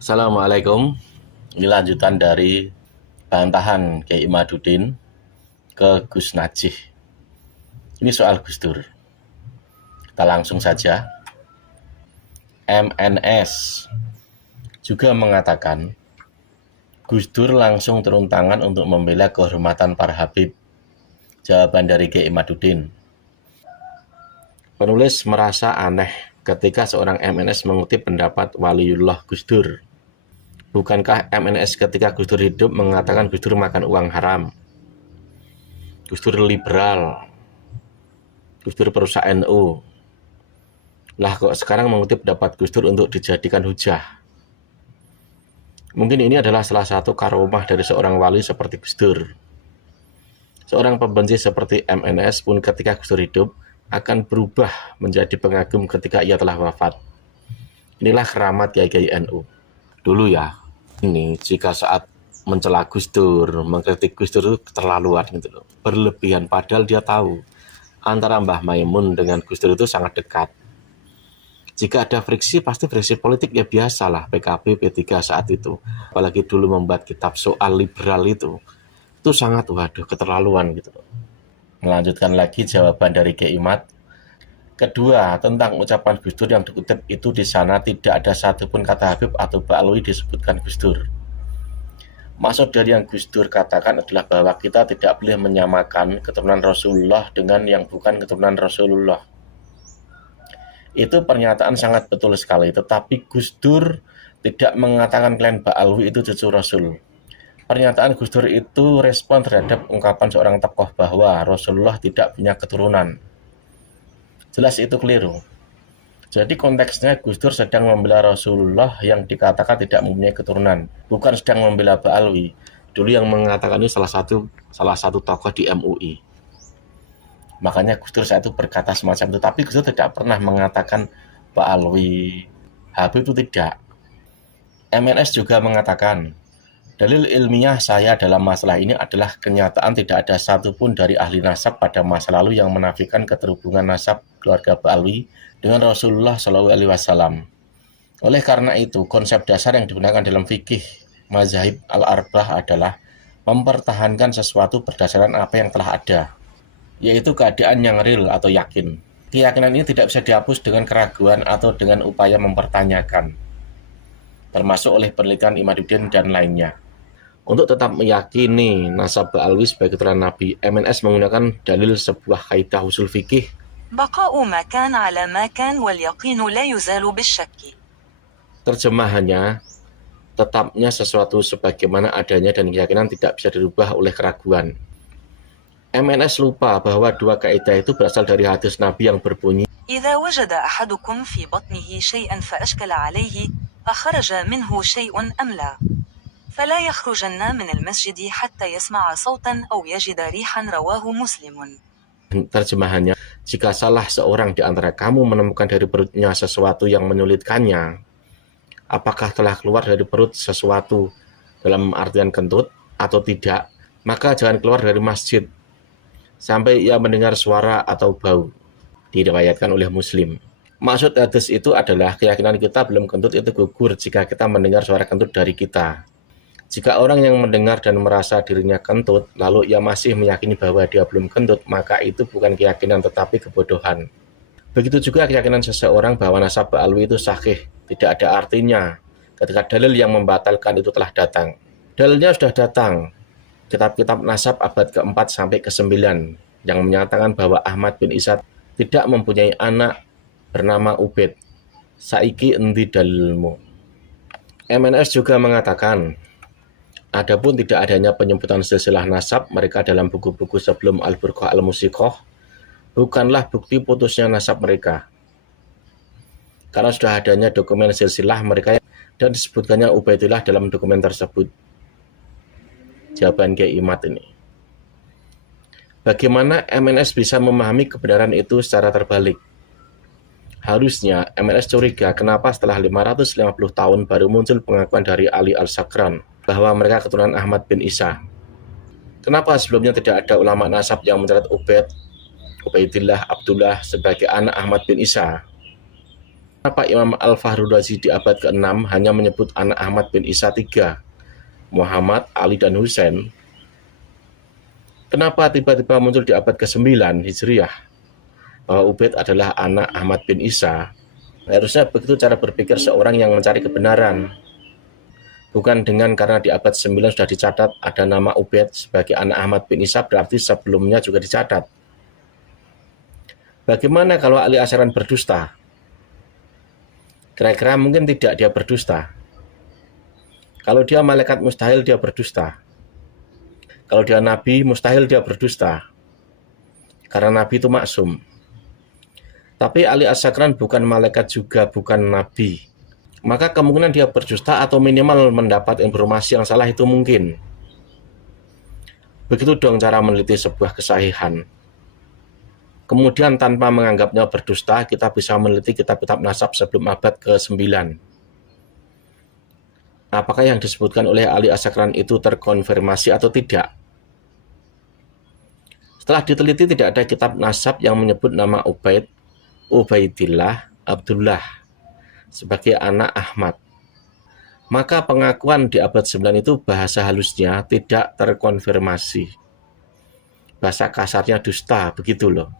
Assalamualaikum. Ini lanjutan dari bantahan Kiai Imaduddin ke Gus Najih. Ini soal Gus Dur. Kita langsung saja. MNS juga mengatakan Gus Dur langsung turun tangan untuk membela kehormatan para Habib. Jawaban dari Kiai Imaduddin. Penulis merasa aneh ketika seorang MNS mengutip pendapat Waliullah Gus Dur. Bukankah MNS ketika Gus Dur hidup mengatakan Gus Dur makan uang haram? Gus Dur liberal. Gus Dur perusak NU. Lah kok sekarang mengutip pendapat Gus Dur untuk dijadikan hujah? Mungkin ini adalah salah satu karomah dari seorang wali seperti Gus Dur. Seorang pembenci seperti MNS pun ketika Gus Dur hidup akan berubah menjadi pengagum ketika ia telah wafat. Inilah keramat kiai-kiai NU. Dulu ya, ini jika saat mencela Gus Dur, mengkritik Gus Dur itu keterlaluan gitu loh. Berlebihan, padahal dia tahu antara Mbah Maimun dengan Gus Dur itu sangat dekat. Jika ada friksi, pasti friksi politik ya biasalah PKB, P3 saat itu. Apalagi dulu membuat kitab soal liberal itu sangat waduh keterlaluan gitu loh. Melanjutkan lagi jawaban dari Kiai Imad. Kedua, tentang ucapan Gus Dur yang dikutip itu di sana tidak ada satupun kata Habib atau Ba'alwi disebutkan Gus Dur. Maksud dari yang Gus Dur katakan adalah bahwa kita tidak boleh menyamakan keturunan Rasulullah dengan yang bukan keturunan Rasulullah. Itu pernyataan sangat betul sekali, tetapi Gus Dur tidak mengatakan klien Ba'alwi itu cucu Rasul. Pernyataan Gus Dur itu respon terhadap ungkapan seorang tokoh bahwa Rasulullah tidak punya keturunan. Jelas itu keliru. Jadi konteksnya Gus Dur sedang membela Rasulullah yang dikatakan tidak mempunyai keturunan, bukan sedang membela Ba'alwi. Dulu yang mengatakan ini salah satu tokoh di MUI. Makanya Gus Dur saat itu berkata semacam itu, tapi Gus Dur tidak pernah mengatakan Ba'alwi, Habib itu tidak. MNS juga mengatakan, dalil ilmiah saya dalam masalah ini adalah kenyataan tidak ada satupun dari ahli nasab pada masa lalu yang menafikan keterhubungan nasab keluarga Ba'alwi dengan Rasulullah SAW. Oleh karena itu, konsep dasar yang digunakan dalam fikih mazhab al-arba'ah adalah mempertahankan sesuatu berdasarkan apa yang telah ada, yaitu keadaan yang real atau yakin. Keyakinan ini tidak bisa dihapus dengan keraguan atau dengan upaya mempertanyakan, termasuk oleh penelitian Imaduddin dan lainnya. Untuk tetap meyakini nasab Ba'alwi sebagai keturunan Nabi, MNS menggunakan dalil sebuah kaidah usul fikih. بقاء ما كان على ما كان واليقين لا يزال بالشك. Terjemahannya, tetapnya sesuatu sebagaimana adanya dan keyakinan tidak bisa dirubah oleh keraguan. MNS lupa bahwa dua kaidah itu berasal dari hadis Nabi yang berbunyi, إذا وجد أحدكم في بطنه شيئا فأشكل عليه أخرج منه شيء أم لا فلا يخرجن من المسجد حتى يسمع صوتا أو يجد ريحا رواه مسلم. terjemahannya, jika salah seorang di antara kamu menemukan dari perutnya sesuatu yang menyulitkannya, apakah telah keluar dari perut sesuatu dalam artian kentut atau tidak, maka jangan keluar dari masjid sampai ia mendengar suara atau bau. Diriwayatkan oleh Muslim. Maksud hadis itu adalah keyakinan kita belum kentut itu gugur jika kita mendengar suara kentut dari kita. Jika orang yang mendengar dan merasa dirinya kentut, lalu ia masih meyakini bahwa dia belum kentut, maka itu bukan keyakinan tetapi kebodohan. Begitu juga keyakinan seseorang bahwa nasab Ba'alwi itu sahih, tidak ada artinya ketika dalil yang membatalkan itu telah datang. Dalilnya sudah datang, kitab-kitab nasab abad ke-4 sampai ke-9 yang menyatakan bahwa Ahmad bin Isa tidak mempunyai anak bernama Ubaid. Saiki endi dalilmu? MNS juga mengatakan, adapun tidak adanya penyebutan silsilah nasab mereka dalam buku-buku sebelum Al-Burqah Al-Musiqah bukanlah bukti putusnya nasab mereka. Karena sudah adanya dokumen silsilah mereka dan disebutkannya Ubaidillah dalam dokumen tersebut. Jawaban Kiai Imad ini. Bagaimana MNS bisa memahami kebenaran itu secara terbalik? Harusnya MNS curiga kenapa setelah 550 tahun baru muncul pengakuan dari Ali Al-Sakran bahwa mereka keturunan Ahmad bin Isa. Kenapa sebelumnya tidak ada ulama nasab yang mencatat Ubaidillah Abdullah sebagai anak Ahmad bin Isa? Kenapa Imam Al-Fakhrul Razi di abad ke-6 hanya menyebut anak Ahmad bin Isa 3, Muhammad, Ali, dan Husain? Kenapa tiba-tiba muncul di abad ke-9 Hijriah bahwa Ubaid adalah anak Ahmad bin Isa? Harusnya begitu cara berpikir seorang yang mencari kebenaran. Bukan dengan karena di abad 9 sudah dicatat ada nama Ubaid sebagai anak Ahmad bin Isa, berarti sebelumnya juga dicatat. Bagaimana kalau ahli asyaran berdusta? Kira-kira mungkin tidak dia berdusta. Kalau dia malaikat mustahil dia berdusta. Kalau dia nabi mustahil dia berdusta. Karena nabi itu maksum. Tapi ahli asyakran bukan malaikat juga bukan nabi. Maka kemungkinan dia berdusta atau minimal mendapat informasi yang salah itu mungkin. Begitu dong cara meneliti sebuah kesahihan. Kemudian tanpa menganggapnya berdusta, kita bisa meneliti kitab-kitab nasab sebelum abad ke-9. Apakah yang disebutkan oleh ahli asyakran itu terkonfirmasi atau tidak? Setelah diteliti tidak ada kitab nasab yang menyebut nama Ubaid, Ubaidillah, Abdullah sebagai anak Ahmad. Maka pengakuan di abad 9 itu bahasa halusnya tidak terkonfirmasi. Bahasa kasarnya dusta, begitu loh.